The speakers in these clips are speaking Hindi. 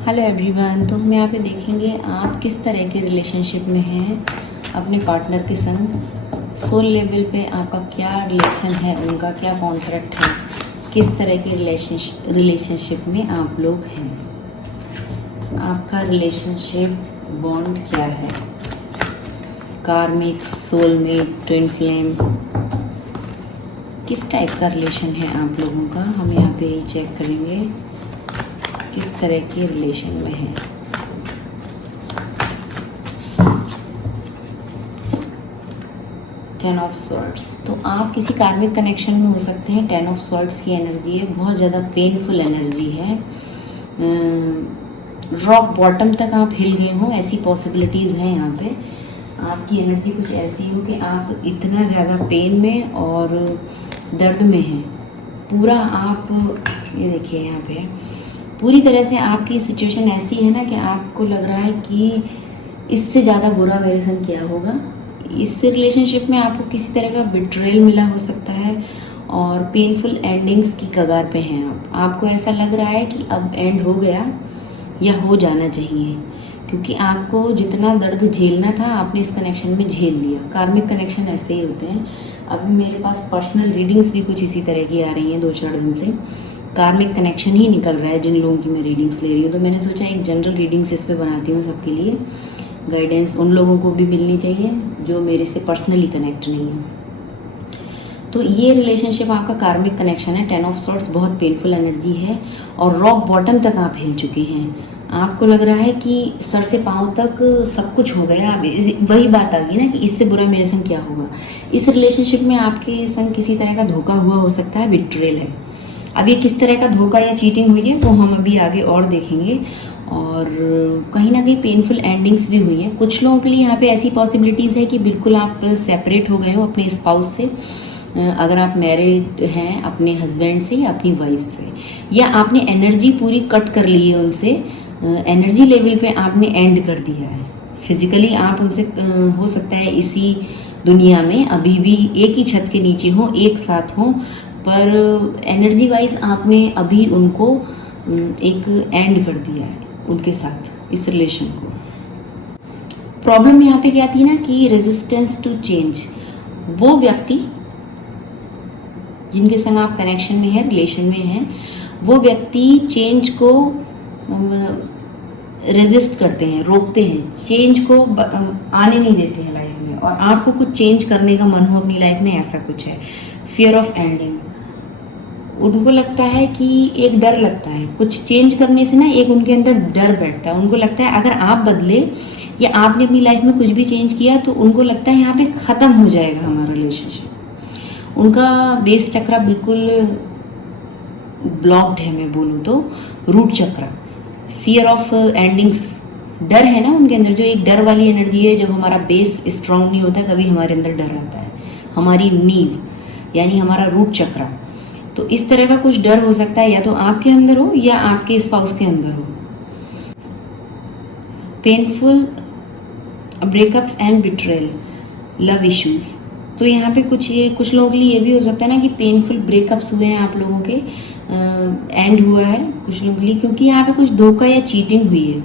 Hello everyone. तो हम यहाँ पे देखेंगे आप किस तरह के रिलेशनशिप में हैं अपने पार्टनर के संग। सोल लेवल पे आपका क्या रिलेशन है, उनका क्या कॉन्ट्रैक्ट है, किस तरह के रिलेशनशिप में आप लोग हैं, आपका रिलेशनशिप बॉन्ड क्या है, कार्मिक, सोलमेट, ट्विन फ्लेम, किस टाइप का रिलेशन है आप लोगों का। हम यहाँ पे चेक करेंगे किस तरह के रिलेशन में है। टेन ऑफ स्वॉर्ड्स, तो आप किसी कार्मिक कनेक्शन में हो सकते हैं। टेन ऑफ स्वॉर्ड्स की एनर्जी है, बहुत ज़्यादा पेनफुल एनर्जी है। रॉक बॉटम तक आप हिल गए हो, ऐसी पॉसिबिलिटीज़ हैं यहाँ पे। आपकी एनर्जी कुछ ऐसी हो कि आप इतना ज़्यादा पेन में और दर्द में हैं। पूरा आप ये देखिए यहाँ पे पूरी तरह से आपकी सिचुएशन ऐसी है ना कि आपको लग रहा है कि इससे ज़्यादा बुरा मेरे संग क्या होगा। इस रिलेशनशिप में आपको किसी तरह का बिट्रेल मिला हो सकता है और पेनफुल एंडिंग्स की कगार पे हैं आप। आपको ऐसा लग रहा है कि अब एंड हो गया या हो जाना चाहिए, क्योंकि आपको जितना दर्द झेलना था आपने इस कनेक्शन में झेल लिया। कार्मिक कनेक्शन ऐसे ही होते हैं। अभी मेरे पास पर्सनल रीडिंग्स भी कुछ इसी तरह की आ रही हैं 2-4 दिन से। कार्मिक कनेक्शन ही निकल रहा है जिन लोगों की मैं रीडिंग्स ले रही हूँ। तो मैंने सोचा एक जनरल रीडिंग्स इस पर बनाती हूँ सबके लिए। गाइडेंस उन लोगों को भी मिलनी चाहिए जो मेरे से पर्सनली कनेक्ट नहीं है। तो ये रिलेशनशिप आपका कार्मिक कनेक्शन है। 10 ऑफ सॉर्ड्स बहुत पेनफुल एनर्जी है और रॉक बॉटम तक आप हिल चुके हैं। आपको लग रहा है कि सर से पांव तक सब कुछ हो गया। वही बात आ गई ना कि इससे बुरा मेरे संग क्या होगा। इस रिलेशनशिप में आपके संग किसी तरह का धोखा हुआ हो सकता है, बिट्रेल है। अब ये किस तरह का धोखा या चीटिंग हुई है वो हम अभी आगे और देखेंगे। और कहीं ना कहीं पेनफुल एंडिंग्स भी हुई हैं। कुछ लोगों के लिए यहाँ पे ऐसी पॉसिबिलिटीज़ है कि बिल्कुल आप सेपरेट हो गए हो अपने स्पाउस से, अगर आप मैरिड हैं अपने हस्बैंड से या अपनी वाइफ से, या आपने एनर्जी पूरी कट कर ली है उनसे। एनर्जी लेवल पे आपने एंड कर दिया है। फिजिकली आप उनसे हो सकता है इसी दुनिया में अभी भी एक ही छत के नीचे हो, एक साथ हो, पर एनर्जी वाइज आपने अभी उनको एक एंड कर दिया है उनके साथ इस रिलेशन को। प्रॉब्लम यहाँ पे क्या थी ना कि रेजिस्टेंस टू चेंज। वो व्यक्ति जिनके संग आप कनेक्शन में है, रिलेशन में है, वो व्यक्ति चेंज को रेजिस्ट करते हैं, रोकते हैं, चेंज को आने नहीं देते हैं लाइफ में। और आपको कुछ चेंज करने का मन हो अपनी लाइफ में, ऐसा कुछ है। फियर ऑफ एंडिंग, उनको लगता है कि एक डर लगता है कुछ चेंज करने से ना, एक उनके अंदर डर बैठता है। उनको लगता है अगर आप बदले या आपने अपनी लाइफ में कुछ भी चेंज किया तो उनको लगता है यहाँ पे ख़त्म हो जाएगा हमारा रिलेशनशिप। उनका बेस चक्र बिल्कुल ब्लॉक्ड है, मैं बोलूँ तो रूट चक्र। फियर ऑफ एंडिंग्स, डर है ना उनके अंदर, जो एक डर वाली एनर्जी है। जब हमारा बेस स्ट्रांग नहीं होता तभी हमारे अंदर डर आता है। हमारी नींव यानी हमारा रूट चक्र। तो इस तरह का कुछ डर हो सकता है, या तो आपके अंदर हो या आपके स्पाउस के अंदर हो। Painful breakups and betrayal, love issues. तो यहाँ पे कुछ लोगों के लिए ये भी हो सकता है ना कि पेनफुल ब्रेकअप्स हुए हैं आप लोगों के, एंड हुआ है कुछ लोगों के लिए, क्योंकि यहाँ पे कुछ धोखा या चीटिंग हुई है।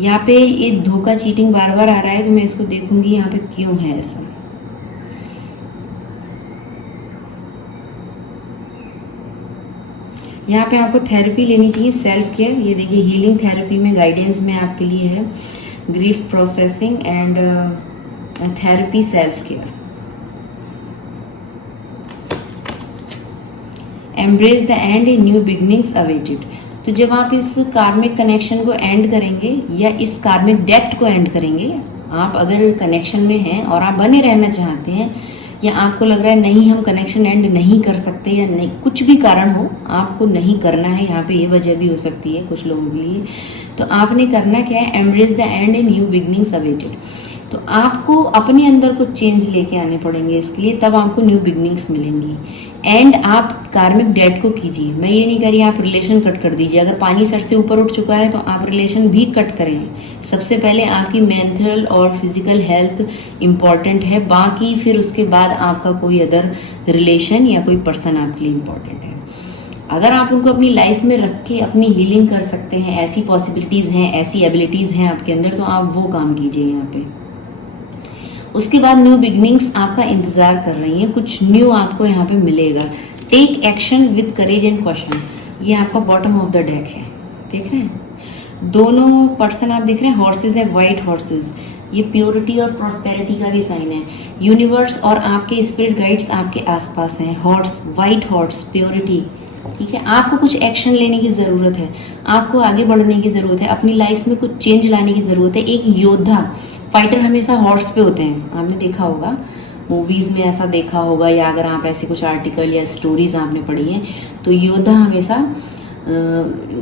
यहाँ पे ये धोखा चीटिंग बार बार आ रहा है, तो मैं इसको देखूंगी यहाँ पे क्यों है ऐसा। यहाँ पे आपको थेरेपी लेनी चाहिए, सेल्फ केयर। ये देखिए हीलिंग थेरेपी में गाइडेंस में आपके लिए है grief processing and therapy, self care. Embrace the and in new beginnings awaited. तो जब आप इस कार्मिक कनेक्शन को एंड करेंगे या इस कार्मिक डेप्थ को एंड करेंगे, आप अगर कनेक्शन में हैं और आप बने रहना चाहते हैं, या आपको लग रहा है नहीं हम कनेक्शन एंड नहीं कर सकते, या नहीं कुछ भी कारण हो आपको नहीं करना है, यहाँ पे ये वजह भी हो सकती है कुछ लोगों के लिए, तो आपने करना क्या है, embrace the and in new beginnings awaited. तो आपको अपने अंदर कुछ चेंज लेके आने पड़ेंगे इसके लिए, तब आपको न्यू बिगनिंग्स मिलेंगी। एंड आप कार्मिक डेट को कीजिए। मैं ये नहीं कह रही आप रिलेशन कट कर दीजिए। अगर पानी सर से ऊपर उठ चुका है तो आप रिलेशन भी कट करें। सबसे पहले आपकी मेंटल और फिजिकल हेल्थ इम्पॉर्टेंट है, बाकी फिर उसके बाद आपका कोई अदर रिलेशन या कोई पर्सन आपके लिए इम्पॉर्टेंट है। अगर आप उनको अपनी लाइफ में रख के अपनी हीलिंग कर सकते हैं, ऐसी पॉसिबिलिटीज़ हैं, ऐसी एबिलिटीज़ हैं आपके अंदर, तो आप वो काम कीजिए यहाँ पे। उसके बाद न्यू बिगनिंग्स आपका इंतज़ार कर रही हैं, कुछ न्यू आपको यहाँ पे मिलेगा। Take action with courage and caution, ये आपका बॉटम ऑफ द डेक है, देख रहे हैं। दोनों पर्सन आप देख रहे हैं, हॉर्सेज है, वाइट हॉर्सेज, ये प्योरिटी और प्रॉस्पेरिटी का भी साइन है। यूनिवर्स और आपके स्पिरिट गाइड्स आपके आसपास हैं। हॉर्स, वाइट हॉर्स, प्योरिटी, ठीक है। आपको कुछ एक्शन लेने की ज़रूरत है, आपको आगे बढ़ने की ज़रूरत है, अपनी लाइफ में कुछ चेंज लाने की ज़रूरत है। एक योद्धा, फाइटर हमेशा हॉर्स पे होते हैं, आपने देखा होगा, मूवीज़ में ऐसा देखा होगा, या अगर आप ऐसे कुछ आर्टिकल या स्टोरीज आपने पढ़ी है तो योद्धा हमेशा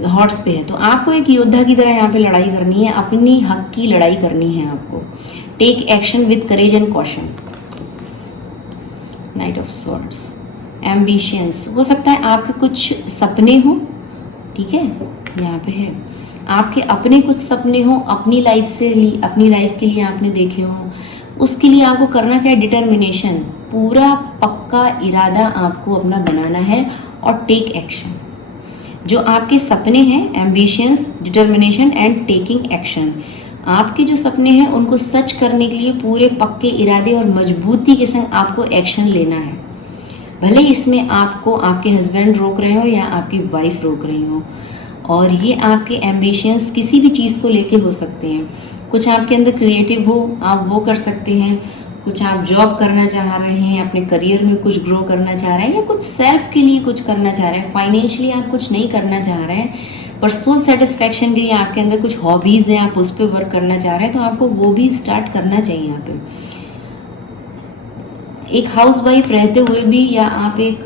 हॉर्स पे है। तो आपको एक योद्धा की तरह यहाँ पे लड़ाई करनी है, अपनी हक की लड़ाई करनी है आपको। Take action with courage and caution. Knight of swords, ambitions, हो सकता है आपके कुछ सपने हो, ठीक है, यहाँ पे है आपके अपने कुछ सपने हो, अपनी लाइफ से अपनी लाइफ के लिए आपने देखे हो। उसके लिए आपको करना क्या है, डिटर्मिनेशन, पूरा पक्का इरादा आपको अपना बनाना है और टेक एक्शन। जो आपके सपने हैं, ambitions, determination and taking action, आपके जो सपने हैं उनको सच करने के लिए पूरे पक्के इरादे और मजबूती के संग आपको एक्शन लेना है। भले इसमें आपको आपके हस्बैंड रोक रहे हो या आपकी वाइफ रोक रही हो। और ये आपके एम्बिशंस किसी भी चीज़ को लेके हो सकते हैं। कुछ आपके अंदर क्रिएटिव हो, आप वो कर सकते हैं। कुछ आप जॉब करना चाह रहे हैं, अपने करियर में कुछ ग्रो करना चाह रहे हैं, या कुछ सेल्फ के लिए कुछ करना चाह रहे हैं। फाइनेंशियली आप कुछ नहीं करना चाह रहे हैं, पर्सनल सेटिस्फेक्शन के लिए आपके अंदर कुछ हॉबीज हैं, आप उस पर वर्क करना चाह रहे हैं, तो आपको वो भी स्टार्ट करना चाहिए। यहाँ पे एक हाउस वाइफ रहते हुए भी, या आप एक,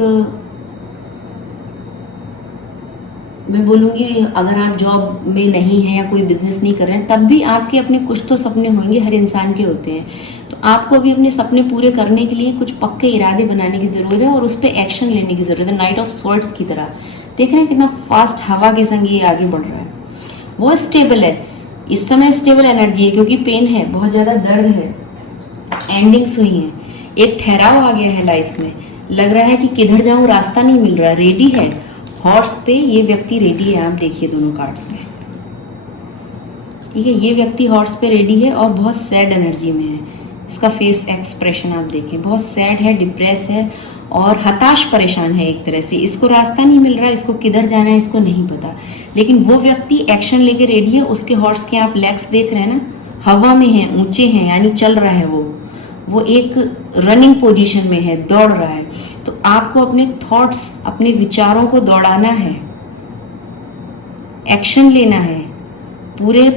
मैं बोलूँगी अगर आप जॉब में नहीं हैं या कोई बिजनेस नहीं कर रहे हैं, तब भी आपके अपने कुछ तो सपने होंगे, हर इंसान के होते हैं। तो आपको अभी अपने सपने पूरे करने के लिए कुछ पक्के इरादे बनाने की ज़रूरत है और उस पर एक्शन लेने की ज़रूरत है। नाइट ऑफ सॉर्ड्स की तरह देख रहे हैं कितना फास्ट हवा के संग ये आगे बढ़ रहा है। वो स्टेबल है, इस समय स्टेबल एनर्जी है, क्योंकि पेन है, बहुत ज़्यादा दर्द है, एंडिंग्स हुई हैं, एक ठहराव आ गया है लाइफ में। लग रहा है कि किधर जाऊँ, रास्ता नहीं मिल रहा, रेडी है। हॉर्स पे ये व्यक्ति रेडी है, आप देखिए दोनों कार्ड्स में, ठीक है। ये व्यक्ति हॉर्स पे रेडी है और बहुत सैड एनर्जी में है। इसका फेस एक्सप्रेशन आप देखें, बहुत सैड है, डिप्रेस है और हताश परेशान है एक तरह से। इसको रास्ता नहीं मिल रहा, इसको किधर जाना है इसको नहीं पता, लेकिन वो व्यक्ति एक्शन लेके रेडी है। उसके हॉर्स के आप लेग्स देख रहे हैं ना, हवा में है, ऊंचे हैं, यानी चल रहा है वो एक रनिंग पोजीशन में है, दौड़ रहा है। तो आपको अपने थॉट्स, अपने विचारों को दौड़ाना है, एक्शन लेना है, पूरे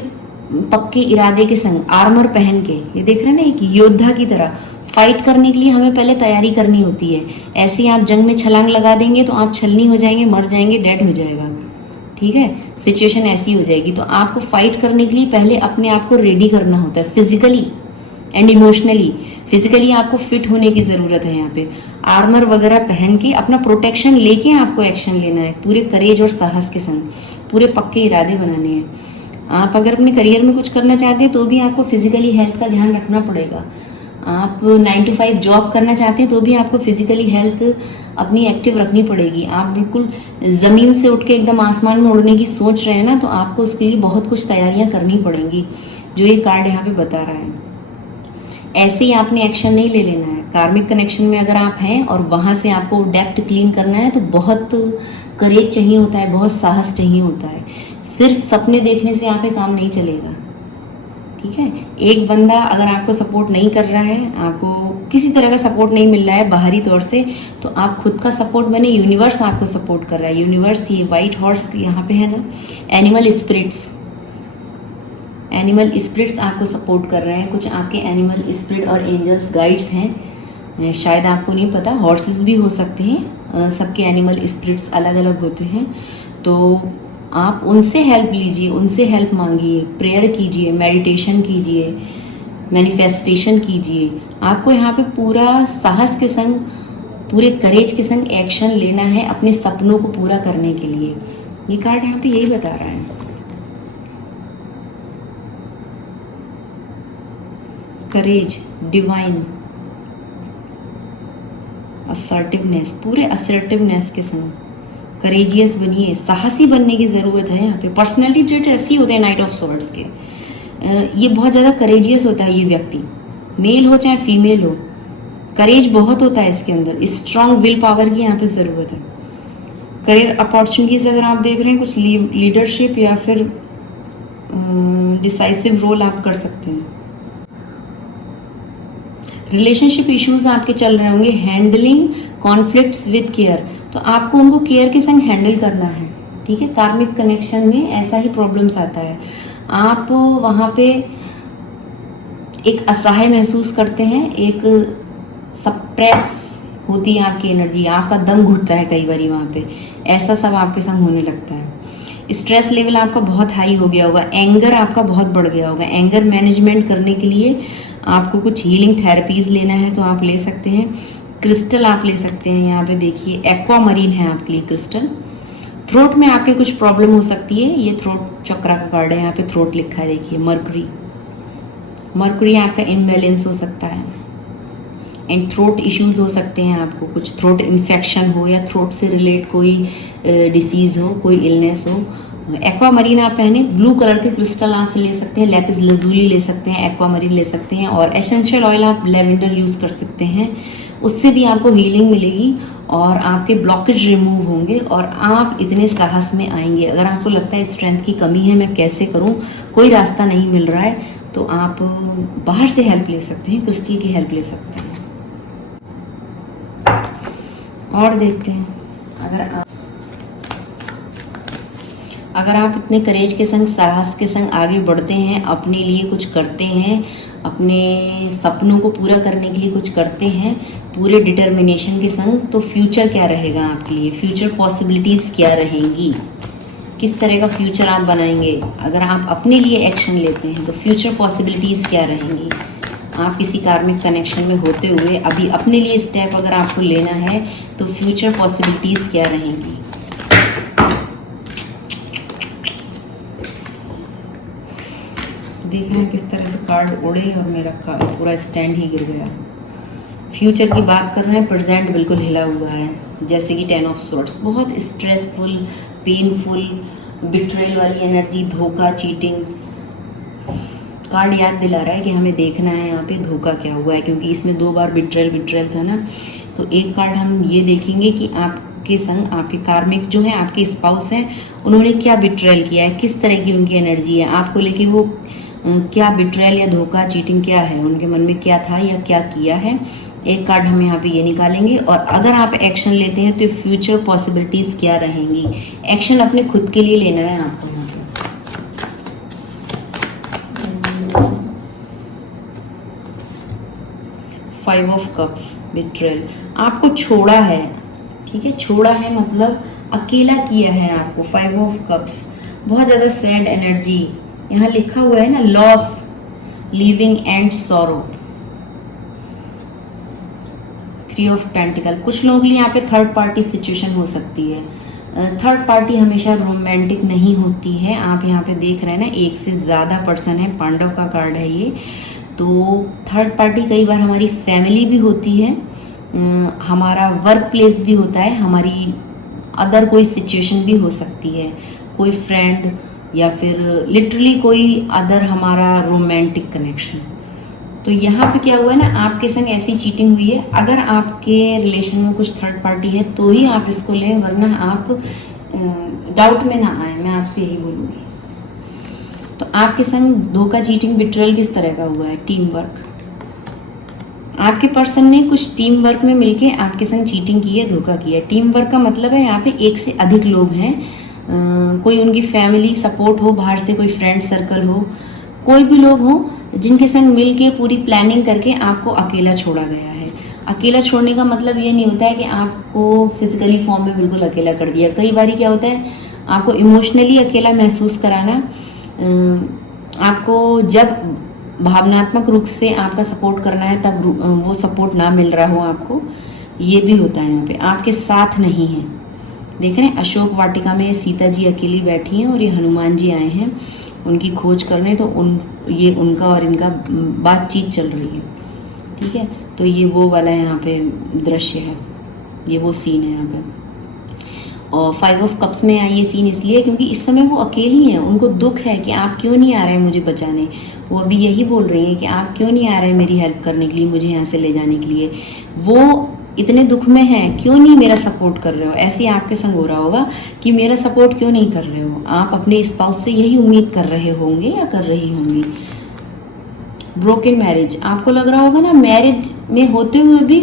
पक्के इरादे के संग, आर्मर पहन के। ये देख रहे हैं ना, एक योद्धा की तरह फाइट करने के लिए हमें पहले तैयारी करनी होती है। ऐसे ही आप जंग में छलांग लगा देंगे तो आप छलनी हो जाएंगे, मर जाएंगे, डेड हो जाएगा, ठीक है, सिचुएशन ऐसी हो जाएगी। तो आपको फाइट करने के लिए पहले अपने आप को रेडी करना होता है, फिजिकली एंड इमोशनली। फिजिकली आपको फिट होने की ज़रूरत है। यहाँ पे आर्मर वगैरह पहन के अपना प्रोटेक्शन लेके आपको एक्शन लेना है, पूरे करेज और साहस के संग, पूरे पक्के इरादे बनाने हैं। आप अगर अपने करियर में कुछ करना चाहते हैं तो भी आपको फिजिकली हेल्थ का ध्यान रखना पड़ेगा। आप 9 to 5 जॉब करना चाहते हैं तो भी आपको फिजिकली हेल्थ अपनी एक्टिव रखनी पड़ेगी। आप बिल्कुल ज़मीन से उठ के एकदम आसमान में उड़ने की सोच रहे हैं ना, तो आपको उसके लिए बहुत कुछ तैयारियां करनी पड़ेंगी, जो ये कार्ड यहाँ पे बता रहा है। ऐसे ही आपने एक्शन नहीं ले लेना है। कार्मिक कनेक्शन में अगर आप हैं और वहाँ से आपको डेप्थ क्लीन करना है तो बहुत करेज चाहिए होता है, बहुत साहस चाहिए होता है। सिर्फ सपने देखने से यहाँ पे काम नहीं चलेगा, ठीक है। एक बंदा अगर आपको सपोर्ट नहीं कर रहा है, आपको किसी तरह का सपोर्ट नहीं मिल रहा है बाहरी तौर से, तो आप खुद का सपोर्ट बने। यूनिवर्स आपको सपोर्ट कर रहा है। यूनिवर्स, ये वाइट हॉर्स यहाँ पे है ना, एनिमल स्पिरिट्स आपको सपोर्ट कर रहे हैं। कुछ आपके एनिमल स्पिरिट और एंजल्स गाइड्स हैं, शायद आपको नहीं पता, हॉर्सेस भी हो सकते हैं, सबके एनिमल स्पिरिट्स अलग अलग होते हैं। तो आप उनसे हेल्प लीजिए, उनसे हेल्प मांगिए, प्रेयर कीजिए, मेडिटेशन कीजिए, मैनिफेस्टेशन कीजिए। आपको यहाँ पे पूरा साहस के संग, पूरे करेज के संग एक्शन लेना है अपने सपनों को पूरा करने के लिए। ये कार्ड यहाँ पे यही बता रहा है। करेज, डिवाइन, असर्टिवनेस, पूरे असर्टिवनेस के संग करेजियस बनिए, साहसी बनने की ज़रूरत है यहाँ पे। पर्सनैलिटी ट्रेट ऐसी होते हैं नाइट ऑफ सॉर्ड्स के, ये बहुत ज़्यादा करेजियस होता है ये व्यक्ति, मेल हो चाहे फीमेल हो, करेज बहुत होता है इसके अंदर, स्ट्रांग विल पावर की यहाँ पे ज़रूरत है। करियर अपॉर्चुनिटीज़ अगर आप देख रहे हैं, कुछ लीडरशिप या फिर डिसाइसिव रोल आप कर सकते हैं। रिलेशनशिप इश्यूज आपके चल रहे होंगे, हैंडलिंग कॉन्फ्लिक्ट्स विद केयर, तो आपको उनको केयर के संग हैंडल करना है, ठीक है। कार्मिक कनेक्शन में ऐसा ही प्रॉब्लम्स आता है, आप वहाँ पे एक असहाय महसूस करते हैं, एक सप्रेस होती है आपकी एनर्जी, आपका दम घुटता है कई बार वहाँ पे, ऐसा सब आपके संग होने लगता है। स्ट्रेस लेवल आपका बहुत हाई हो गया होगा, एंगर आपका बहुत बढ़ गया होगा। एंगर मैनेजमेंट करने के लिए आपको कुछ हीलिंग थेरेपीज लेना है तो आप ले सकते हैं। क्रिस्टल आप ले सकते हैं, यहाँ पे देखिए एक्वामरीन है आपके लिए क्रिस्टल। थ्रोट में आपके कुछ प्रॉब्लम हो सकती है, ये थ्रोट चक्रा का कार्ड है, यहाँ पे थ्रोट लिखा है देखिए, मर्करी। मर्करी आपका इनबैलेंस हो सकता है एंड थ्रोट इश्यूज हो सकते हैं आपको, कुछ थ्रोट इन्फेक्शन हो या थ्रोट से रिलेट कोई डिसीज हो, कोई इलनेस हो। एक्वामरीन आप पहने, ब्लू कलर के क्रिस्टल आप ले सकते हैं, लैपिस लजूली ले सकते हैं, एक्वामरीन ले सकते हैं, और एसेंशियल ऑयल आप लेवेंडर यूज कर सकते हैं, उससे भी आपको हीलिंग मिलेगी और आपके ब्लॉकेज रिमूव होंगे और आप इतने साहस में आएंगे। अगर आपको लगता है स्ट्रेंथ की कमी है, मैं कैसे करूं, कोई रास्ता नहीं मिल रहा है, तो आप बाहर से हेल्प ले सकते हैं, क्रिस्टल की हेल्प ले सकते हैं। और देखते हैं, अगर आप इतने करेज के संग, साहस के संग आगे बढ़ते हैं, अपने लिए कुछ करते हैं, अपने सपनों को पूरा करने के लिए कुछ करते हैं पूरे डिटर्मिनेशन के संग, तो फ्यूचर क्या रहेगा आपके लिए, फ्यूचर पॉसिबिलिटीज़ क्या रहेंगी, किस तरह का फ्यूचर आप बनाएंगे। अगर आप अपने लिए एक्शन लेते हैं तो फ्यूचर पॉसिबिलिटीज़ क्या रहेंगी। आप किसी कार्मिक कनेक्शन में होते हुए अभी अपने लिए स्टेप अगर आपको लेना है तो फ्यूचर पॉसिबिलिटीज़ क्या रहेंगी। देख रहे हैं किस तरह से कार्ड उड़े और मेरा पूरा स्टैंड ही गिर गया। फ्यूचर की बात कर रहे हैं, प्रेजेंट बिल्कुल हिला हुआ है, जैसे कि 10 ऑफ सॉर्ड्स, बहुत स्ट्रेसफुल, पेनफुल, बिट्रेल वाली एनर्जी, धोखा, चीटिंग। कार्ड याद दिला रहा है कि हमें देखना है यहाँ पे धोखा क्या हुआ है, क्योंकि इसमें 2 बार बिट्रेल था ना। तो एक कार्ड हम ये देखेंगे कि आपके संग आपके कार्मिक जो है, आपके स्पाउस हैं, उन्होंने क्या बिट्रेल किया है, किस तरह की उनकी एनर्जी है, आपको लेके वो क्या बिट्रेल या धोखा, चीटिंग क्या है, उनके मन में क्या था या क्या किया है। एक कार्ड हम यहाँ पे ये निकालेंगे, और अगर आप एक्शन लेते हैं तो फ्यूचर पॉसिबिलिटीज क्या रहेंगी। एक्शन अपने खुद के लिए लेना है आपको यहाँ पे। 5 ऑफ कप्स, बिट्रेल, आपको छोड़ा है, ठीक है, छोड़ा है मतलब अकेला किया है आपको। 5 ऑफ कप्स, बहुत ज्यादा सैड एनर्जी, यहाँ लिखा हुआ है ना, loss, living and sorrow. 3 of pentacle, कुछ लोगों के लिए यहाँ पे थर्ड पार्टी सिचुएशन हो सकती है। थर्ड पार्टी हमेशा रोमांटिक नहीं होती है। आप यहाँ पे देख रहे हैं ना, एक से ज़्यादा पर्सन है, पांडव का कार्ड है ये। तो थर्ड पार्टी कई बार हमारी फैमिली भी होती है, हमारा वर्क प्लेस भी होता है, हमारी अदर कोई सिचुएशन भी हो सकती है, कोई फ्रेंड या फिर लिटरली कोई अदर हमारा रोमांटिक कनेक्शन। तो यहाँ पे क्या हुआ है ना, आपके संग ऐसी चीटिंग हुई है। अगर आपके रिलेशन में कुछ थर्ड पार्टी है तो ही आप इसको लें, वरना आप डाउट में ना आए, मैं आपसे यही बोलूँगी। तो आपके संग धोखा, चीटिंग, बिट्रेल किस तरह का हुआ है। टीम वर्क, आपके पर्सन ने कुछ टीम वर्क में मिलके आपके संग चीटिंग की है, धोखा किया है। टीम वर्क का मतलब है यहाँ पे एक से अधिक लोग हैं, कोई उनकी फैमिली सपोर्ट हो, बाहर से कोई फ्रेंड सर्कल हो, कोई भी लोग हो जिनके संग मिल के पूरी प्लानिंग करके आपको अकेला छोड़ा गया है। अकेला छोड़ने का मतलब ये नहीं होता है कि आपको फिजिकली फॉर्म में बिल्कुल अकेला कर दिया। कई बार क्या होता है, आपको इमोशनली अकेला महसूस कराना, आपको जब भावनात्मक रूप से आपका सपोर्ट करना है तब वो सपोर्ट ना मिल रहा हो आपको, ये भी होता है। यहाँ पे आपके साथ नहीं है। देख रहे हैं अशोक वाटिका में सीता जी अकेली बैठी हैं और ये हनुमान जी आए हैं उनकी खोज करने। तो ये उनका और इनका बातचीत चल रही है, ठीक है। तो ये वो वाला यहाँ पे दृश्य है, ये वो सीन है यहाँ पे। और 5 ऑफ कप्स में आई ये सीन इसलिए क्योंकि इस समय वो अकेली हैं, उनको दुख है कि आप क्यों नहीं आ रहे हैं मुझे बचाने। वो अभी यही बोल रही हैं कि आप क्यों नहीं आ रहे हैं मेरी हेल्प करने के लिए, मुझे यहाँ से ले जाने के लिए। वो इतने दुख में हैं, क्यों नहीं मेरा सपोर्ट कर रहे हो। ऐसे आपके संग हो रहा होगा कि मेरा सपोर्ट क्यों नहीं कर रहे हो। आप अपने स्पाउस से यही उम्मीद कर रहे होंगे या कर रही होंगी। ब्रोकन मैरिज, आपको लग रहा होगा ना मैरिज में होते हुए भी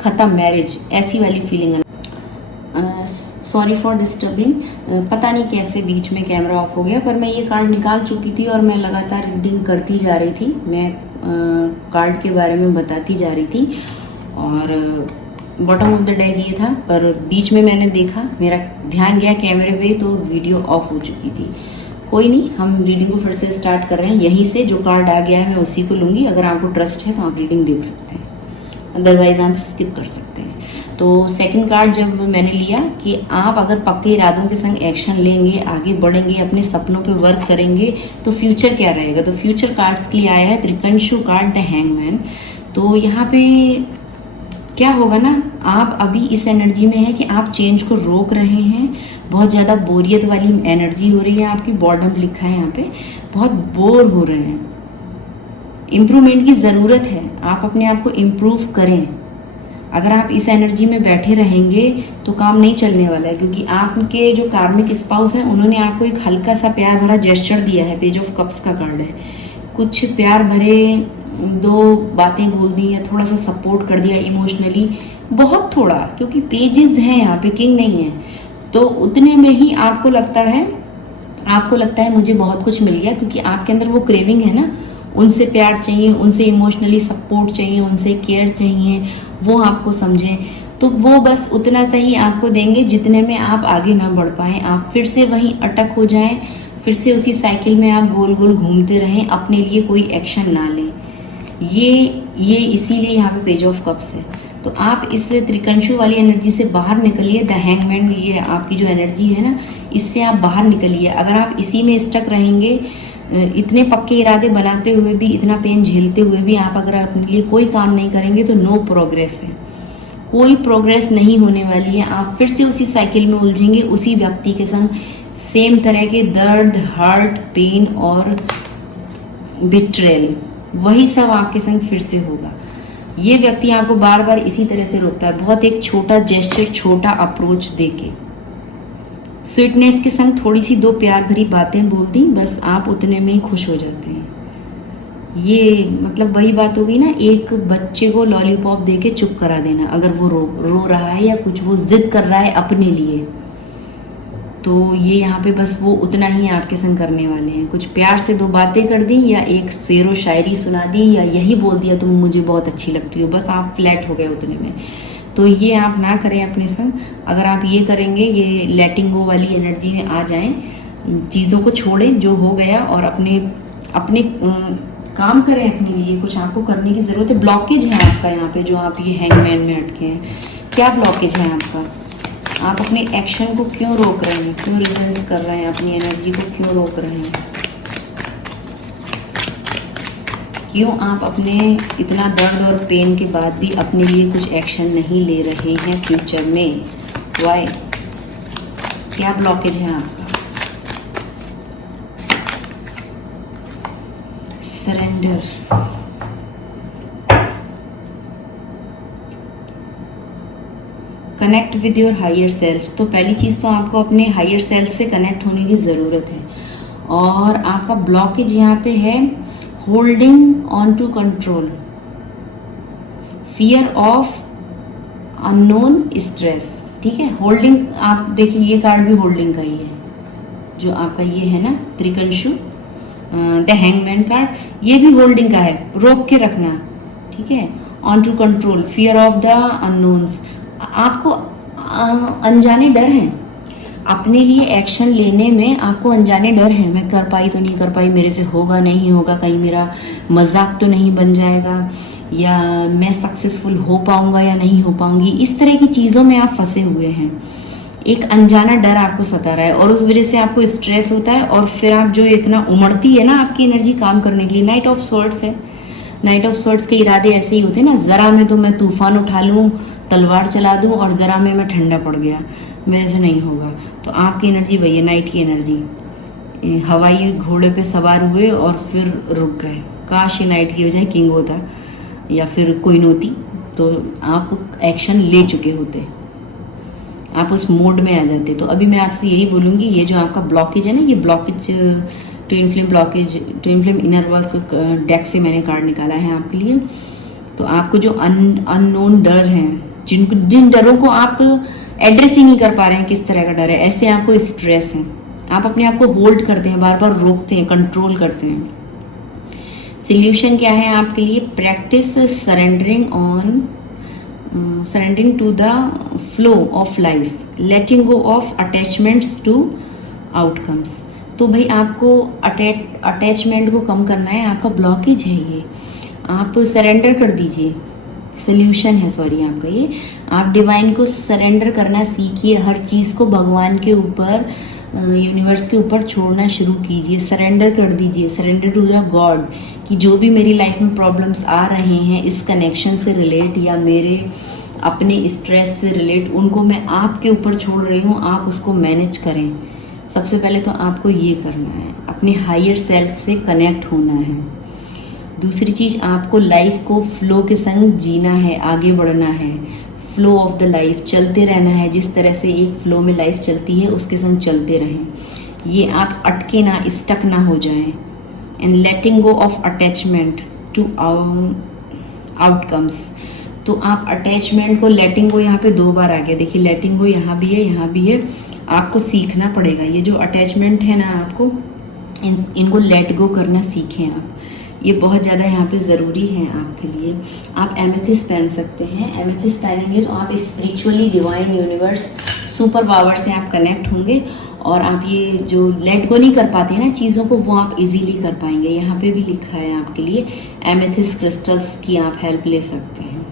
खत्म मैरिज, ऐसी वाली फीलिंग। सॉरी फॉर डिस्टर्बिंग, पता नहीं कैसे बीच में कैमरा ऑफ हो गया, पर मैं ये कार्ड निकाल चुकी थी और मैं लगातार रीडिंग करती जा रही थी। मैं कार्ड के बारे में बताती जा रही थी और बॉटम ऑफ द डेक ये था, पर बीच में मैंने देखा, मेरा ध्यान गया कैमरे पे तो वीडियो ऑफ हो चुकी थी। कोई नहीं, हम रीडिंग को फिर से स्टार्ट कर रहे हैं। यहीं से जो कार्ड आ गया है मैं उसी को लूँगी। अगर आपको ट्रस्ट है तो आप रीडिंग देख सकते हैं, अदरवाइज आप स्किप कर सकते हैं। तो सेकंड कार्ड जब मैंने लिया कि आप अगर पक्के इरादों के संग एक्शन लेंगे, आगे बढ़ेंगे, अपने सपनों पे वर्क करेंगे तो फ्यूचर क्या रहेगा। तो फ्यूचर कार्ड्स के लिए आया है त्रिकंशु कार्ड, द हैंगमैन। तो यहाँ पे क्या होगा ना, आप अभी इस एनर्जी में है कि आप चेंज को रोक रहे हैं। बहुत ज़्यादा बोरियत वाली एनर्जी हो रही है आपकी, बॉर्डम लिखा है यहाँ पे, बहुत बोर हो रहे हैं। इम्प्रूवमेंट की ज़रूरत है, आप अपने आप को इम्प्रूव करें। अगर आप इस एनर्जी में बैठे रहेंगे तो काम नहीं चलने वाला है, क्योंकि आपके जो कार्मिक स्पाउस हैं उन्होंने आपको एक हल्का सा प्यार भरा जेस्चर दिया है। पेज ऑफ कप्स का कार्ड है। कुछ प्यार भरे दो बातें बोल दी या थोड़ा सा सपोर्ट कर दिया इमोशनली, बहुत थोड़ा, क्योंकि पेजेस हैं यहाँ पे, किंग नहीं है। तो उतने में ही आपको लगता है मुझे बहुत कुछ मिल गया, क्योंकि आपके अंदर वो क्रेविंग है ना, उनसे प्यार चाहिए, उनसे इमोशनली सपोर्ट चाहिए, उनसे केयर चाहिए, वो आपको समझें। तो वो बस उतना सा ही आपको देंगे जितने में आप आगे ना बढ़ पाएं, आप फिर से वहीं अटक हो जाएं, फिर से उसी साइकिल में आप गोल गोल घूमते रहें, अपने लिए कोई एक्शन ना लें। ये इसीलिए यहाँ पे पेज ऑफ कप्स है। तो आप इस त्रिकंशु वाली एनर्जी से बाहर निकलिए। द हैंगमैन, ये आपकी जो एनर्जी है ना, इससे आप बाहर निकलिए। अगर आप इसी में स्टक रहेंगे, इतने पक्के इरादे बनाते हुए भी, इतना पेन झेलते हुए भी आप अगर अपने लिए कोई काम नहीं करेंगे तो नो प्रोग्रेस है, कोई प्रोग्रेस नहीं होने वाली है। आप फिर से उसी साइकिल में उलझेंगे, उसी व्यक्ति के संग, सेम तरह के दर्द, हर्ट, पेन और बिट्रेल, वही सब आपके संग फिर से होगा। ये व्यक्ति आपको बार बार इसी तरह से रोकता है, बहुत एक छोटा जेस्चर, छोटा अप्रोच देके, स्वीटनेस के संग थोड़ी सी दो प्यार भरी बातें बोल दी, बस आप उतने में ही खुश हो जाते हैं। ये मतलब वही बात होगी ना, एक बच्चे को लॉलीपॉप देके चुप करा देना, अगर वो रो रहा है या कुछ वो जिद कर रहा है अपने लिए, तो ये यहाँ पे बस वो उतना ही आपके संग करने वाले हैं। कुछ प्यार से दो बातें कर दी, या एक शेरो शायरी सुना दी, या यही बोल दिया तुम मुझे बहुत अच्छी लगती हो, बस आप फ्लैट हो गए उतने में। तो ये आप ना करें अपने संग। अगर आप ये करेंगे, ये लेटिंग गो वाली एनर्जी में आ जाएं, चीज़ों को छोड़ें जो हो गया, और अपने काम करें अपने लिए, कुछ आपको करने की ज़रूरत है। ब्लॉकेज है आपका यहाँ पे, जो आप ये हैंगमैन में अटके हैं, क्या ब्लॉकेज है आपका? आप अपने एक्शन को क्यों रोक रहे हैं, क्यों रिजेंस कर रहे हैं, अपनी एनर्जी को क्यों रोक रहे हैं, क्यों आप अपने इतना दर्द और पेन के बाद भी अपने लिए कुछ एक्शन नहीं ले रहे हैं फ्यूचर में? वाई? क्या ब्लॉकेज है आपका? Surrender. Connect with your higher self. तो पहली चीज़ तो आपको अपने हायर सेल्फ से कनेक्ट होने की ज़रूरत है। और आपका ब्लॉकेज यहाँ पे है holding on to control, fear of unknown, stress. ठीक है, होल्डिंग, आप देखिए ये कार्ड भी होल्डिंग का ही है, जो आपका ये है ना त्रिकंशु, द हैंगमैन कार्ड, ये भी होल्डिंग का है, रोक के रखना। ठीक है, on to control, fear of the unknowns. आपको अनजाने डर हैं, अपने लिए एक्शन लेने में आपको अनजाने डर है। मैं कर पाई तो नहीं कर पाई, मेरे से होगा नहीं होगा, कहीं मेरा मजाक तो नहीं बन जाएगा, या मैं सक्सेसफुल हो पाऊंगा या नहीं हो पाऊंगी। इस तरह की चीज़ों में आप फंसे हुए हैं, एक अनजाना डर आपको सता रहा है, और उस वजह से आपको स्ट्रेस होता है, और फिर आप जो इतना उमड़ती है ना आपकी एनर्जी काम करने के लिए। नाइट ऑफ स्वॉर्ड्स है, नाइट ऑफ स्वॉर्ड्स के इरादे ऐसे ही होते हैं ना, ज़रा में तो मैं तूफान उठा लूँ, तलवार चला दूं, और ज़रा में मैं ठंडा पड़ गया। वैसे नहीं होगा। तो आपकी एनर्जी वही है, नाइट की एनर्जी। हवाई घोड़े पे सवार हुए और फिर रुक गए। काश ये नाइट की बजाय किंग होता या फिर कोइन होती, तो आप एक्शन ले चुके होते, आप उस मोड में आ जाते। तो अभी मैं आपसे यही बोलूँगी, ये जो आपका ब्लॉकेज है ना, ये blockage twin flame blockage, twin flame inner work deck से मैंने कार्ड निकाला है आपके लिए। तो आपको जो अननोन डर हैं, जिन डरों को आप एड्रेस ही नहीं कर पा रहे हैं, किस तरह का डर है, ऐसे आपको स्ट्रेस है, आप अपने आप को होल्ड करते हैं, बार बार रोकते हैं, कंट्रोल करते हैं। सॉल्यूशन क्या है आपके लिए? Practice surrendering to the flow of life, letting go of attachments to outcomes. तो भाई आपको अटैचमेंट को कम करना है, आपका ब्लॉकेज है ये, आप सरेंडर कर दीजिए। सॉल्यूशन है सॉरी आपका ये, आप डिवाइन को सरेंडर करना सीखिए, हर चीज़ को भगवान के ऊपर, यूनिवर्स के ऊपर छोड़ना शुरू कीजिए, सरेंडर कर दीजिए, सरेंडर टू द गॉड, कि जो भी मेरी लाइफ में प्रॉब्लम्स आ रहे हैं इस कनेक्शन से रिलेट या मेरे अपने स्ट्रेस से रिलेट, उनको मैं आपके ऊपर छोड़ रही हूँ, आप उसको मैनेज करें। सबसे पहले तो आपको ये करना है, अपने हायर सेल्फ से कनेक्ट होना है। दूसरी चीज़, आपको लाइफ को फ्लो के संग जीना है, आगे बढ़ना है, फ्लो ऑफ द लाइफ, चलते रहना है। जिस तरह से एक फ्लो में लाइफ चलती है उसके संग चलते रहें, ये आप अटके ना, स्टक ना हो जाएं। And letting go of attachment to outcomes. तो आप अटैचमेंट को, लेटिंग गो यहाँ पे 2 बार आ गया, देखिए लेटिंग गो यहाँ भी है, यहाँ भी है, आपको सीखना पड़ेगा। ये जो अटैचमेंट है ना, आपको इनको लेट गो करना सीखें आप, ये बहुत ज़्यादा यहाँ पे ज़रूरी है आपके लिए। आप एमेथिस्ट पहन सकते हैं, एमेथिस्ट पहनेंगे तो आप spiritually divine universe super power से आप कनेक्ट होंगे, और आप ये जो लेट गो नहीं कर पाते हैं ना चीज़ों को, वो आप इजीली कर पाएंगे। यहाँ पे भी लिखा है आपके लिए, एमेथिस्ट क्रिस्टल्स की आप हेल्प ले सकते हैं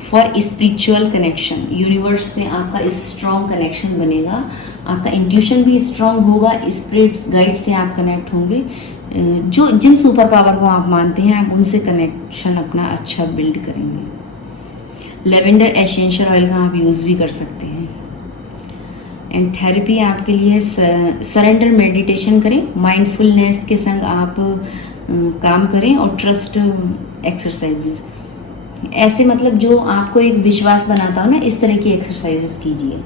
फॉर स्पिरिचुअल कनेक्शन। यूनिवर्स से आपका स्ट्रॉन्ग कनेक्शन बनेगा, आपका इंट्यूशन भी स्ट्रॉन्ग होगा, स्पिरिट्स गाइड से आप कनेक्ट होंगे। जो जिन सुपर पावर को आप मानते हैं, आप उनसे कनेक्शन अपना अच्छा बिल्ड करेंगे। लेवेंडर एसेंशियल ऑयल का आप यूज़ भी कर सकते हैं। एंड थेरेपी आपके लिए सरेंडर मेडिटेशन करें, माइंडफुलनेस के संग आप काम करें, और ट्रस्ट एक्सरसाइजेस, ऐसे मतलब जो आपको एक विश्वास बनाता हो ना, इस तरह की एक्सरसाइजेस कीजिए।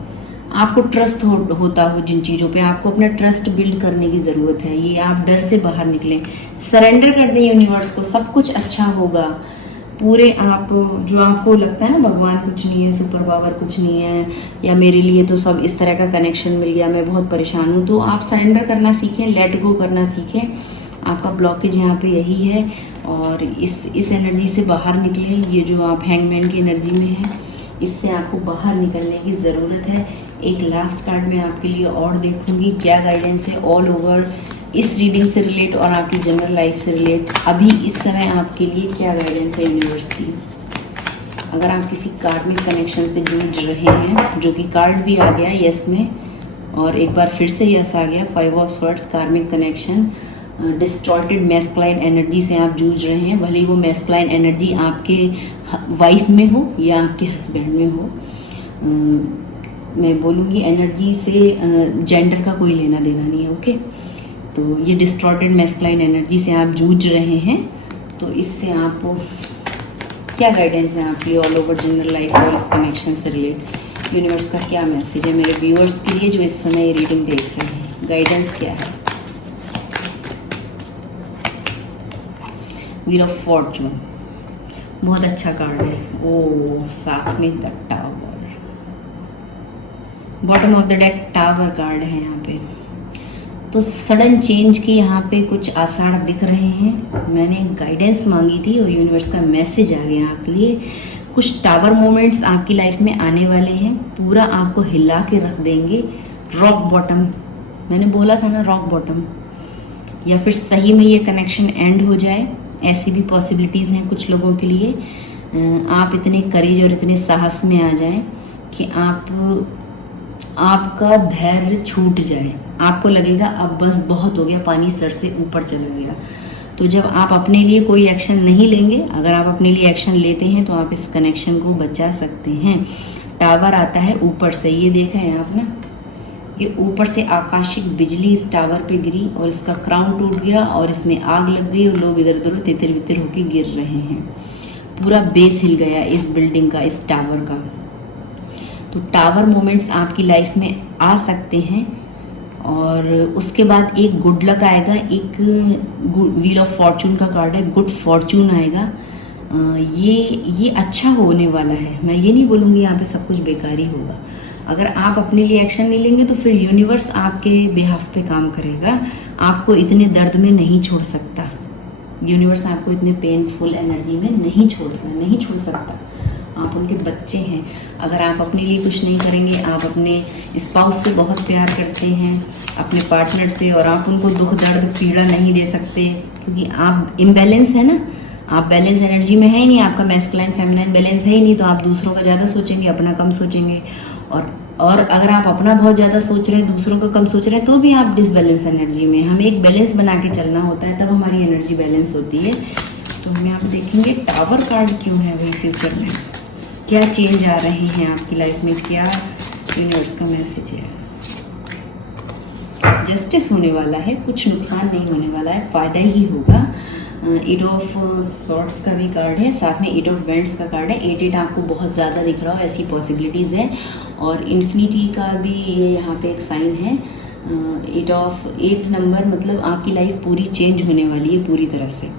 आपको ट्रस्ट होता हो जिन चीज़ों पे, आपको अपना ट्रस्ट बिल्ड करने की ज़रूरत है। ये आप डर से बाहर निकलें, सरेंडर कर दें यूनिवर्स को, सब कुछ अच्छा होगा। पूरे आप जो आपको लगता है ना भगवान कुछ नहीं है, सुपर पावर कुछ नहीं है, या मेरे लिए तो सब इस तरह का कनेक्शन मिल गया, मैं बहुत परेशान हूँ, तो आप सरेंडर करना सीखें, लेट गो करना सीखें। आपका ब्लॉकेज यहाँ पे यही है, और इस एनर्जी से बाहर निकलें। ये जो आप हैंगमैन की एनर्जी में हैं, इससे आपको बाहर निकलने की ज़रूरत है। एक लास्ट कार्ड में आपके लिए और देखूंगी क्या गाइडेंस है ऑल ओवर इस रीडिंग से रिलेट और आपकी जनरल लाइफ से रिलेट। अभी इस समय आपके लिए क्या गाइडेंस है यूनिवर्स की। अगर आप किसी कार्मिक कनेक्शन से जूझ रहे हैं, जो कि कार्ड भी आ गया यस में, और एक बार फिर से यस आ गया, 5 of swords, karmic connection, distorted masculine energy से आप जूझ रहे हैं, भले वो मैस्कुलाइन एनर्जी आपके वाइफ में हो या आपके हस्बैंड में हो। मैं बोलूँगी एनर्जी से जेंडर का कोई लेना देना नहीं है, ओके। तो ये डिस्टॉर्टेड मैस्कुलाइन एनर्जी से आप जूझ रहे हैं, तो इससे आपको क्या गाइडेंस है आपकी ऑल ओवर जनरल लाइफ और इस कनेक्शन से रिलेट। यूनिवर्स का क्या मैसेज है मेरे व्यूअर्स के लिए जो इस समय ये रीडिंग देख रहे हैं, गाइडेंस क्या है। व्हील ऑफ फॉर्चून, बहुत अच्छा कार्ड है। ओ साथ में the tower, bottom of the deck tower card है यहाँ पे। तो सडन चेंज की यहाँ पे कुछ आसार दिख रहे हैं। मैंने गाइडेंस मांगी थी और यूनिवर्स का मैसेज आ गया आपके लिए। कुछ टावर मोमेंट्स आपकी लाइफ में आने वाले हैं, पूरा आपको हिला के रख देंगे। रॉक बॉटम, मैंने बोला था ना रॉक बॉटम, या फिर सही में ये कनेक्शन एंड हो जाए, ऐसी भी पॉसिबिलिटीज़ हैं कुछ लोगों के लिए। आप इतने करेज और इतने साहस में आ जाएं कि आपका धैर्य छूट जाए, आपको लगेगा अब बस बहुत हो गया, पानी सर से ऊपर चला गया। तो जब आप अपने लिए कोई एक्शन नहीं लेंगे, अगर आप अपने लिए एक्शन लेते हैं तो आप इस कनेक्शन को बचा सकते हैं। टावर आता है ऊपर से, ये देख रहे हैं आप ना, ये ऊपर से आकाशिक बिजली इस टावर पे गिरी और इसका क्राउन टूट गया और इसमें आग लग गई और लोग इधर उधर तितर बितर होके गिर रहे हैं। पूरा बेस हिल गया इस बिल्डिंग का, इस टावर का। तो टावर मोमेंट्स आपकी लाइफ में आ सकते हैं और उसके बाद एक गुड लक आएगा, एक व्हील ऑफ फॉर्चून का कार्ड है, गुड फॉर्चून आएगा। ये अच्छा होने वाला है। मैं ये नहीं बोलूँगी यहाँ पे सब कुछ बेकारी होगा। अगर आप अपने लिए एक्शन नहीं लेंगे तो फिर यूनिवर्स आपके बिहाफ पे काम करेगा, आपको इतने दर्द में नहीं छोड़ सकता। यूनिवर्स आपको इतने पेनफुल एनर्जी में नहीं छोड़ेगा, नहीं छोड़ सकता। आप उनके बच्चे हैं। अगर आप अपने लिए कुछ नहीं करेंगे, आप अपने स्पाउस से बहुत प्यार करते हैं, अपने पार्टनर से, और आप उनको दुख दर्द पीड़ा नहीं दे सकते क्योंकि आप इम्बैलेंस है ना, आप बैलेंस एनर्जी में है ही नहीं, आपका मैस्कुलाइन फेमिनाइन बैलेंस है ही नहीं, तो आप दूसरों का ज़्यादा सोचेंगे, अपना कम सोचेंगे। और अगर आप अपना बहुत ज़्यादा सोच रहे हैं, दूसरों का कम सोच रहे हैं, तो भी आप डिसबैलेंस एनर्जी में। हमें एक बैलेंस बना के चलना होता है, तब हमारी एनर्जी बैलेंस होती है। तो हमें आप देखेंगे टावर कार्ड क्यों है भाई, फ्यूचर में क्या चेंज आ रहे हैं आपकी लाइफ में, क्या यूनिवर्स का मैसेज है। जस्टिस होने वाला है, कुछ नुकसान नहीं होने वाला है, फ़ायदा ही होगा। एट ऑफ सॉर्ट्स का भी कार्ड है, साथ में एट ऑफ वेंट्स का कार्ड है। 8 आपको बहुत ज़्यादा दिख रहा हो, ऐसी पॉसिबिलिटीज़ है। और इन्फिनिटी का भी ये यहाँ पे एक साइन है। 8 नंबर मतलब आपकी लाइफ पूरी चेंज होने वाली है पूरी तरह से,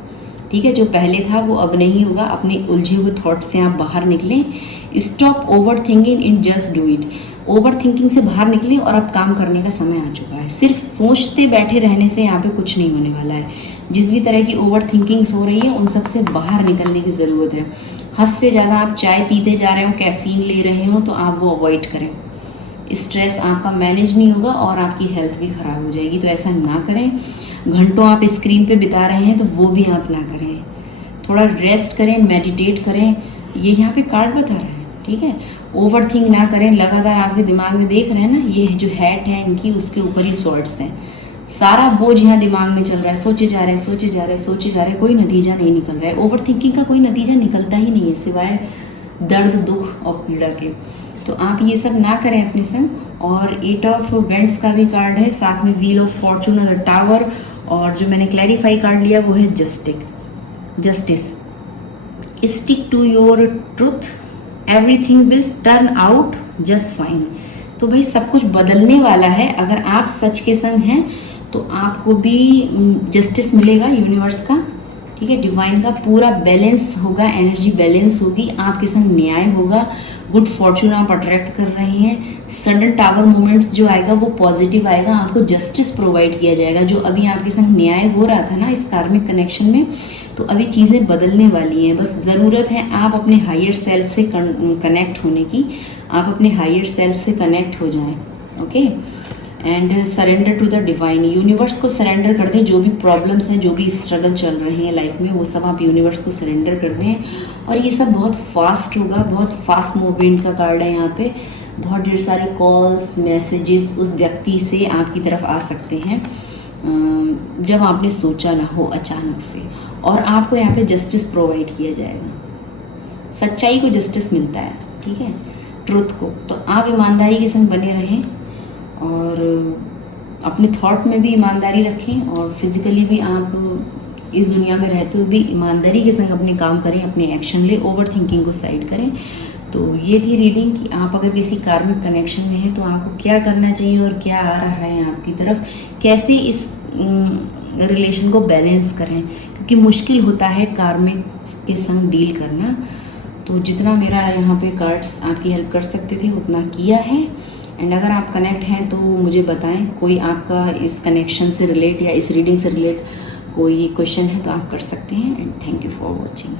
ठीक है। जो पहले था वो अब नहीं होगा। अपने उलझे हुए थॉट से आप बाहर निकलें। Stop over thinking and just do it. Over thinking से बाहर निकलें और अब काम करने का समय आ चुका है। सिर्फ सोचते बैठे रहने से यहाँ पे कुछ नहीं होने वाला है। जिस भी तरह की ओवर थिंकिंग्स हो रही है उन सब से बाहर निकलने की ज़रूरत है। हद से ज़्यादा आप चाय पीते जा रहे हो, कैफीन ले रहे हो, तो आप वो अवॉइड करें। स्ट्रेस आपका मैनेज नहीं होगा और आपकी हेल्थ भी ख़राब हो जाएगी, तो ऐसा ना करें। घंटों आप स्क्रीन पे बिता रहे हैं तो वो भी आप ना करें। थोड़ा रेस्ट करें, मेडिटेट करें, ये यहाँ पे कार्ड बता रहा है, ठीक है। ओवर थिंक ना करें। लगातार आपके दिमाग में देख रहे हैं ना, ये जो हैट है इनकी, उसके ऊपर ही स्वॉर्ड्स हैं। सारा बोझ यहाँ दिमाग में चल रहा है, सोचे जा रहे हैं, सोचे जा रहे हैं, सोचे जा रहे हैं, कोई नतीजा नहीं निकल रहा है। ओवर थिंकिंग का कोई नतीजा निकलता ही नहीं है सिवाय दर्द, दुख और पीड़ा के। तो आप ये सब ना करें अपने संग। और 8 ऑफ वेंट्स का भी कार्ड है, साथ में व्हील ऑफ फॉर्चून और टावर। और जो मैंने क्लैरिफाई कार्ड लिया वो है justice. Stick to your truth, everything will turn out just fine. तो भाई सब कुछ बदलने वाला है। अगर आप सच के संग हैं तो आपको भी जस्टिस मिलेगा यूनिवर्स का, ठीक है। डिवाइन का पूरा बैलेंस होगा, एनर्जी बैलेंस होगी, आपके संग न्याय होगा, गुड फॉर्चून आप अट्रैक्ट कर रहे हैं। सडन टावर मोमेंट्स जो आएगा वो पॉजिटिव आएगा, आपको जस्टिस प्रोवाइड किया जाएगा। जो अभी आपके संग न्याय हो रहा था ना इस कार्मिक कनेक्शन में, तो अभी चीज़ें बदलने वाली हैं। बस ज़रूरत है आप अपने हायर सेल्फ से कनेक्ट होने की, आप अपने हायर सेल्फ से कनेक्ट हो जाएं, okay. And surrender to the divine. Universe को सरेंडर कर दें। जो भी प्रॉब्लम्स हैं, जो भी स्ट्रगल चल रहे हैं लाइफ में, वो सब आप यूनिवर्स को सरेंडर कर दें। और ये सब बहुत फास्ट होगा, बहुत फास्ट मूवमेंट का कार्ड है यहाँ पे। बहुत ढेर सारे कॉल्स, मैसेजेस उस व्यक्ति से आपकी तरफ आ सकते हैं जब आपने सोचा ना हो, अचानक से। और आपको यहाँ पे जस्टिस प्रोवाइड किया जाएगा। सच्चाई को जस्टिस मिलता है, ठीक है, ट्रुथ को। तो आप ईमानदारी के संग बने रहें और अपने थॉट में भी ईमानदारी रखें और फिजिकली भी आप इस दुनिया में रहते हुए भी ईमानदारी के संग अपने काम करें, अपने एक्शन ले, ओवर थिंकिंग को साइड करें। तो ये थी रीडिंग कि आप अगर किसी कार्मिक कनेक्शन में हैं तो आपको क्या करना चाहिए और क्या आ रहा है आपकी तरफ, कैसे इस रिलेशन को बैलेंस करें, क्योंकि मुश्किल होता है कार्मिक के संग डील करना। तो जितना मेरा यहाँ पे कार्ड्स आपकी हेल्प कर सकते थे उतना किया है। एंड अगर आप कनेक्ट हैं तो मुझे बताएं, कोई आपका इस कनेक्शन से रिलेट या इस रीडिंग से रिलेट कोई क्वेश्चन है तो आप कर सकते हैं। And thank you for watching.